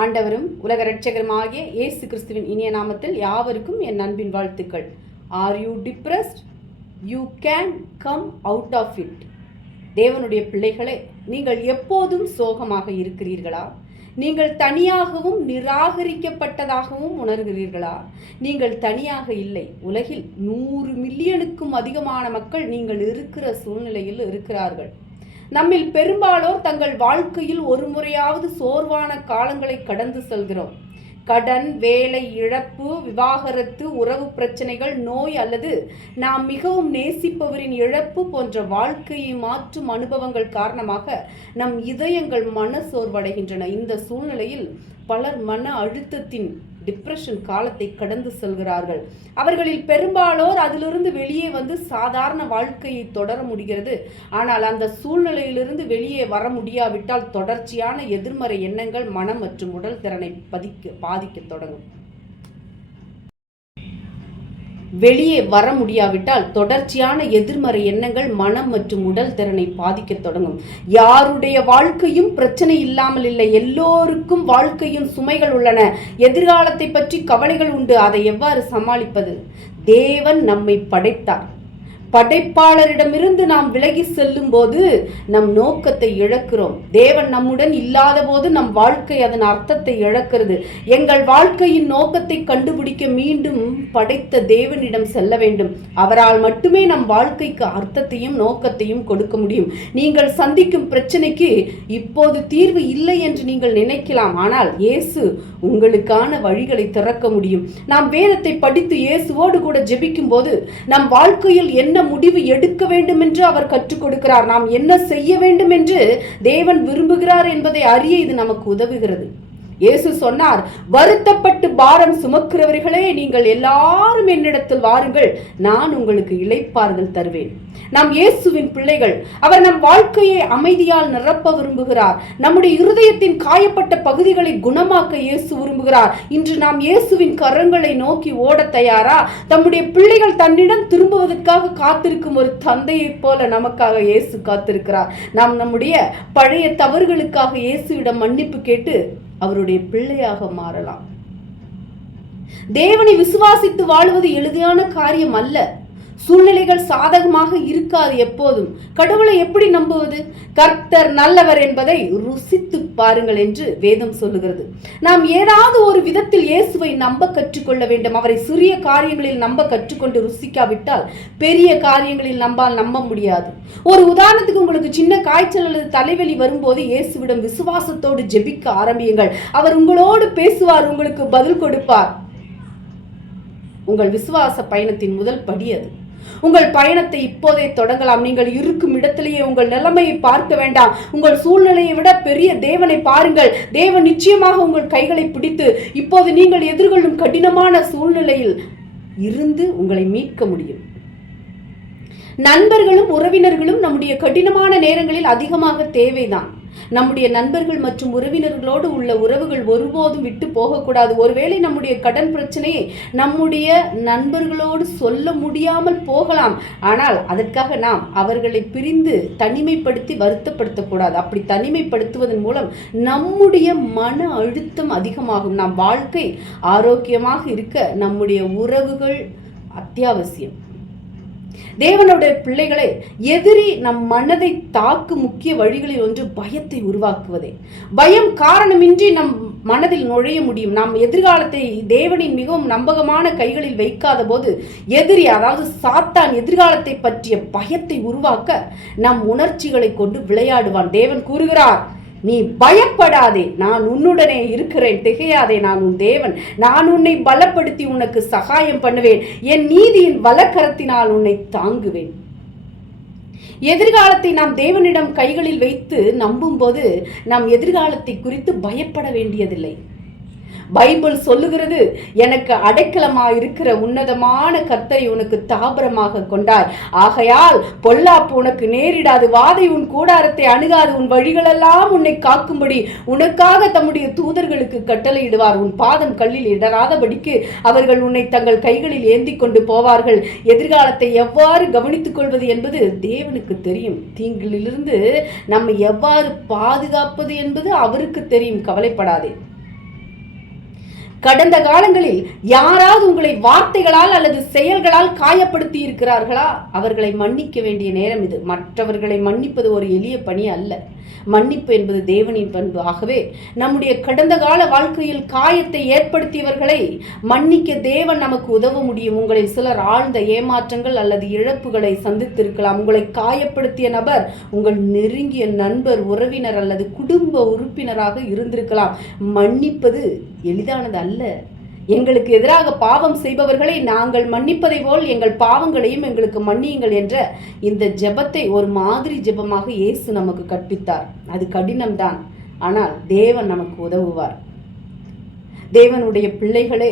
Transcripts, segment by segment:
ஆண்டவரும் உலக இரட்சகருமாகிய இயேசு கிறிஸ்துவின் இனிய நாமத்தில் யாவருக்கும் என் அன்பின் வாழ்த்துக்கள். Are you depressed? You can come out of it. தேவனுடைய பிள்ளைகளே, நீங்கள் எப்போதும் சோகமாக இருக்கிறீர்களா? நீங்கள் தனியாகவும் நிராகரிக்கப்பட்டதாகவும் உணர்கிறீர்களா? நீங்கள் தனியாக இல்லை. உலகில் 100 மில்லியனுக்கும் அதிகமான மக்கள் நீங்கள் இருக்கிற சூழ்நிலையில் இருக்கிறார்கள். நம்மில் பெரும்பாலோர் தங்கள் வாழ்க்கையில் ஒரு முறையாவது சோர்வான காலங்களை கடந்து செல்கிறோம். கடன், வேலை இழப்பு, விவாகரத்து, உறவு பிரச்சனைகள், நோய் அல்லது நாம் மிகவும் நேசிப்பவரின் இழப்பு போன்ற வாழ்க்கையை மாற்றும் அனுபவங்கள் காரணமாக நம் இதயங்கள் மன சோர்வடைகின்றன. இந்த சூழ்நிலையில் பலர் மன அழுத்தத்தின் டிப்ரெஷன் காலத்தை கடந்து செல்கிறார்கள். அவர்களில் பெரும்பாலோர் அதிலிருந்து வெளியே வந்து சாதாரண வாழ்க்கையை தொடர முடிகிறது. ஆனால் அந்த சூழ்நிலையிலிருந்து வெளியே வர முடியாவிட்டால் தொடர்ச்சியான எதிர்மறை எண்ணங்கள் மனம் மற்றும் உடல் திறனை பாதிக்க தொடங்கும். வெளியே வர முடியாவிட்டால் தொடர்ச்சியான எதிர்மறை எண்ணங்கள் மனம் மற்றும் உடல் திறனை பாதிக்க தொடங்கும். யாருடைய வாழ்க்கையும் பிரச்சனை இல்லாமல் இல்லை. எல்லோருக்கும் வாழ்க்கையும் சுமைகள் உள்ளன. எதிர்காலத்தை பற்றி கவலைகள் உண்டு. அதை எவ்வாறு சமாளிப்பது? தேவன் நம்மை படைத்தார். படைப்பாளரிடமிருந்து நாம் விலகி செல்லும் போது நம் நோக்கத்தை இழக்கிறோம். தேவன் நம்முடன் இல்லாத போது நம் வாழ்க்கை அதன் அர்த்தத்தை இழக்கிறது. எங்கள் வாழ்க்கையின் நோக்கத்தை கண்டுபிடிக்க மீண்டும் படைத்த தேவனிடம் செல்ல வேண்டும். அவரால் மட்டுமே நம் வாழ்க்கைக்கு அர்த்தத்தையும் நோக்கத்தையும் கொடுக்க முடியும். நீங்கள் சந்திக்கும் பிரச்சனைக்கு இப்போது தீர்வு இல்லை என்று நீங்கள் நினைக்கலாம். ஆனால் இயேசு உங்களுக்கான வழிகளை திறக்க முடியும். நாம் வேதத்தை படித்து இயேசுவோடு கூட ஜெபிக்கும் போது நம் வாழ்க்கையில் என்ன முடிவு எடுக்க வேண்டும் என்று அவர் கற்றுக் கொடுக்கிறார். நாம் என்ன செய்ய வேண்டும் என்று தேவன் விரும்புகிறார் என்பதை அறிய இது நமக்கு உதவுகிறது. இயேசு சொன்னார், வருத்தப்பட்டு பாரம் சுமக்கிறவர்களே, நீங்கள் எல்லாரும் என்னிடத்தில் வாருங்கள், நான் உங்களுக்கு இளைப்பாறுதல் தருவேன். நாம் இயேசுவின் பிள்ளைகள். அவர் நம் வாழ்க்கையை அமைதியால் நிரப்ப விரும்புகிறார். நம்முடைய இருதயத்தின் காயப்பட்ட பகுதிகளை குணமாக்க இயேசு விரும்புகிறார். இன்று நாம் இயேசுவின் கரங்களை நோக்கி ஓட தயாரா? தம்முடைய பிள்ளைகள் தன்னிடம் திரும்புவதற்காக காத்திருக்கும் ஒரு தந்தையைப் போல நமக்காக இயேசு காத்திருக்கிறார். நாம் நம்முடைய பழைய தவறுகளுக்காக இயேசுவிடம் மன்னிப்பு கேட்டு அவருடைய பிள்ளையாக மாறலாம். தேவனை விசுவாசித்து வாழ்வது எளிதான காரியம் அல்ல. சூழ்நிலைகள் சாதகமாக இருக்காது. எப்போதும் கடவுளை எப்படி நம்புவது? கர்த்தர் நல்லவர் என்பதை ருசித்து பாருங்கள் என்று வேதம் சொல்லுகிறது. நாம் ஏதாவது ஒரு விதத்தில் இயேசுவை நம்ப கற்றுக்கொள்ள வேண்டும். அவரை சிறிய காரியங்களில் நம்ப கற்றுக்கொண்டு ருசிக்காவிட்டால் பெரிய காரியங்களில் நம்ப முடியாது. ஒரு உதாரணத்துக்கு, உங்களுக்கு சின்ன காய்ச்சல் அல்லது தலைவலி வரும்போது இயேசுவிடம் விசுவாசத்தோடு ஜெபிக்க ஆரம்பியுங்கள். அவர் உங்களோடு பேசுவார், உங்களுக்கு பதில் கொடுப்பார். உங்கள் விசுவாச பயணத்தின் முதல் படி அது. உங்கள் பயணத்தை இப்போதே தொடங்கலாம். நீங்கள் இருக்கும் இடத்திலேயே உங்கள் நிலைமையை பார்க்க வேண்டாம். உங்கள் சூழ்நிலையை விட பெரிய தேவனை பாருங்கள். தேவன் நிச்சயமாக உங்கள் கைகளை பிடித்து இப்போது நீங்கள் எதிர்கொள்ளும் கடினமான சூழ்நிலையில் இருந்து உங்களை மீட்க முடியும். நண்பர்களும் உறவினர்களும் நம்முடைய கடினமான நேரங்களில் அதிகமாக தேவைதான். நம்முடைய நண்பர்கள் மற்றும் உறவினர்களோடு உள்ள உறவுகள் ஒருபோதும் விட்டு போகக்கூடாது. ஒருவேளை நம்முடைய கடன் பிரச்சனையை நம்முடைய நண்பர்களோடு சொல்ல முடியாமல் போகலாம். ஆனால் அதற்காக நாம் அவர்களை பிரிந்து தனிமைப்படுத்தி வருத்தப்படுத்தக்கூடாது. அப்படி தனிமைப்படுத்துவதன் மூலம் நம்முடைய மன அழுத்தம் அதிகமாகும். நம் வாழ்க்கை ஆரோக்கியமாக இருக்க நம்முடைய உறவுகள் அத்தியாவசியம். தேவனுடைய பிள்ளைகளை, எதிரி நம் மனதை தாக்கும் முக்கிய வழிகளில் ஒன்று பயத்தை உருவாக்குவதே. பயம் காரணமின்றி நம் மனதில் நுழைய முடியும். நாம் எதிர்காலத்தை தேவனின் மிகவும் நம்பகமான கைகளில் வைக்காத போது எதிரி, அதாவது சாத்தான், எதிர்காலத்தை பற்றிய பயத்தை உருவாக்க நம் உணர்ச்சிகளை கொண்டு விளையாடுவான். தேவன் கூறுகிறார், நீ பயப்படாதே, நான் உன்னுடனே இருக்கிறேன், திகையாதே, நான் உன் தேவன், நான் உன்னை பலப்படுத்தி உனக்கு சகாயம் பண்ணுவேன், என் நீதியின் வலக்கரத்தினால் உன்னை தாங்குவேன். எதிர்காலத்தை நாம் தேவனிடம் கைகளில் வைத்து நம்பும் போது நாம் எதிர்காலத்தை குறித்து பயப்பட வேண்டியதில்லை. பைபிள் சொல்லுகிறது, எனக்கு அடைக்கலமாக இருக்கிற உன்னதமான கர்த்தரை உனக்கு தாபரமாக கொண்டாய், ஆகையால் பொல்லாப்பு உனக்கு நேரிடாது, வாதை உன் கூடாரத்தை அணுகாது, உன் வழிகளெல்லாம் உன்னை காக்கும்படி உனக்காக தம்முடைய தூதர்களுக்கு கட்டளையிடுவார், உன் பாதம் கல்லில் இடராதபடிக்கு அவர்கள் உன்னை தங்கள் கைகளில் ஏந்தி கொண்டு போவார்கள். எதிர்காலத்தை எவ்வாறு கவனித்துக் கொள்வது என்பது தேவனுக்கு தெரியும். தீங்கிலிருந்து நம்மை எவ்வாறு பாதுகாப்பது என்பது அவருக்கு தெரியும். கவலைப்படாதே. கடந்த காலங்களில் யாராவது உங்களை வார்த்தைகளால் அல்லது செயல்களால் காயப்படுத்தி இருக்கிறார்களா? அவர்களை மன்னிக்க வேண்டிய நேரம் இது. மற்றவர்களை மன்னிப்பது ஒரு எளிய பணி அல்ல. மன்னிப்பு என்பது தேவனின் பண்பு. ஆகவே நம்முடைய கடந்த கால வாழ்க்கையில் காயத்தை ஏற்படுத்தியவர்களை மன்னிக்க தேவன் நமக்கு உதவ முடியும். உங்களில் சிலர் ஆழ்ந்த ஏமாற்றங்கள் அல்லது இழப்புகளை சந்தித்திருக்கலாம். உங்களை காயப்படுத்திய நபர் உங்கள் நெருங்கிய நண்பர், உறவினர் அல்லது குடும்ப உறுப்பினராக இருந்திருக்கலாம். மன்னிப்பது எளிதானது அல்ல. எங்களுக்கு எதிராக பாவம் செய்பவர்களை நாங்கள் மன்னிப்பதை போல் எங்கள் பாவங்களையும் எங்களுக்கு மன்னியுங்கள் என்ற இந்த ஜெபத்தை ஒரு மாதிரி ஜெபமாக இயேசு நமக்கு கற்பித்தார். அது கடினம்தான், ஆனால் தேவன் நமக்கு உதவுவார். தேவனுடைய பிள்ளைகளே,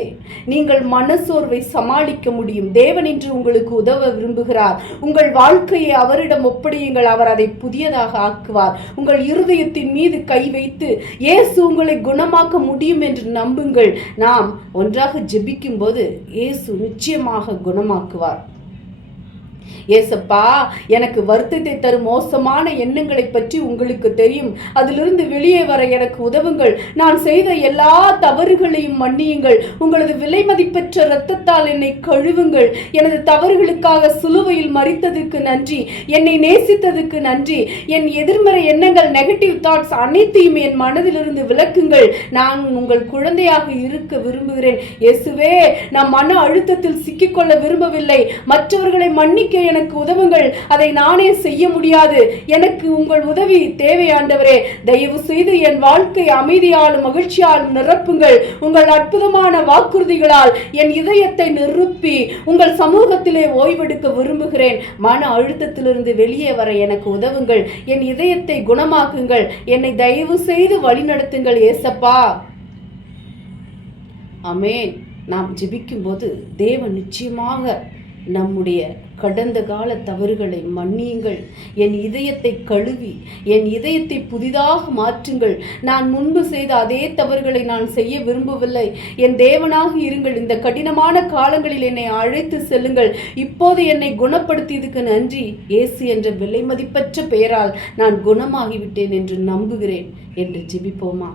நீங்கள் மனசோர்வை சமாளிக்க முடியும். தேவன் இன்று உங்களுக்கு உதவ விரும்புகிறார். உங்கள் வாழ்க்கையை அவரிடம் ஒப்படையுங்கள். அவர் அதை புதியதாக ஆக்குவார். உங்கள் இருதயத்தின் மீது கை வைத்து இயேசு உங்களை குணமாக்க முடியும் என்று நம்புங்கள். நாம் ஒன்றாக ஜெபிக்கும் போது இயேசு நிச்சயமாக குணமாக்குவார். ஏசப்பா, எனக்கு வருத்தத்தை தரும் மோசமான எண்ணங்களை பற்றி உங்களுக்கு தெரியும். அதிலிருந்து வெளியே வர எனக்கு உதவுங்கள். நான் செய்த எல்லா தவறுகளையும் மன்னியுங்கள். உங்களது விலை மதிப்பற்ற இரத்தத்தால் என்னை கழுவுங்கள். எனது தவறுகளுக்காக சிலுவையில் மரித்ததற்கு நன்றி. என்னை நேசித்ததற்கு நன்றி. என் எதிர்மறை எண்ணங்கள், நெகட்டிவ் தாட்ஸ் அனைத்தையும் என் மனதிலிருந்து விலக்குங்கள். நான் உங்கள் குழந்தையாக இருக்க விரும்புகிறேன். இயேசுவே, நான் மன அழுத்தத்தில் சிக்கிக்கொள்ள விரும்பவில்லை. மற்றவர்களை மன்னிக்க எனக்கு உதவுங்கள். அதை நானே செய்ய முடியாது. எனக்கு உங்கள் உதவி தேவை ஆண்டவரே. தயவு செய்து என் வாழ்க்கை அமைதியாலும் மகிழ்ச்சியாலும் நிரப்புங்கள். உங்கள் அற்புதமான வாக்குறுதிகளால் என் இதயத்தை நிரப்பி உங்கள் சமூகத்திலே ஓய்வெடுக்க விரும்புகிறேன். மன அழுத்தத்திலிருந்து வெளியே வர எனக்கு உதவுங்கள். என் இதயத்தை குணமாக்குங்கள். என்னை தயவு செய்து வழிநடத்துங்கள் ஏசப்பா. ஆமென். நாம் ஜெபிக்கும் போது தேவன் நிச்சயமாக நம்முடைய கடந்த கால தவறுகளை மன்னியுங்கள். என் இதயத்தை கழுவி என் இதயத்தை புதிதாக மாற்றுங்கள். நான் முன்பு செய்த அதே தவறுகளை நான் செய்ய விரும்பவில்லை. என் தேவனாக இருங்கள். இந்த கடினமான காலங்களில் என்னை அழைத்து செல்லுங்கள். இப்போது என்னை குணப்படுத்தியதுக்கு நன்றி. இயேசு என்ற விலை மதிப்பற்ற பெயரால் நான் குணமாகிவிட்டேன் என்று நம்புகிறேன் என்று ஜெபிப்போமா?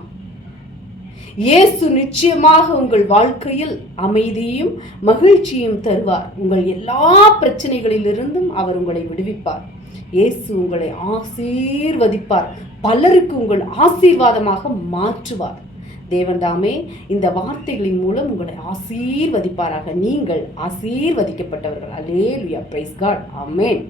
இயேசு நிச்சயமாக உங்கள் வாழ்க்கையில் அமைதியும் மகிழ்ச்சியும் தருவார். உங்கள் எல்லா பிரச்சனைகளிலிருந்தும் அவர் உங்களை விடுவிப்பார். இயேசு உங்களை ஆசீர்வதிப்பார். பலருக்கு உங்கள் ஆசீர்வாதமாக மாற்றுவார். தேவன் தாமே இந்த வார்த்தைகளின் மூலம் உங்களை ஆசீர்வதிப்பாராக. நீங்கள் ஆசீர்வதிக்கப்பட்டவர்கள். அல்லேலூயா, பிரைஸ் காட், ஆமென்.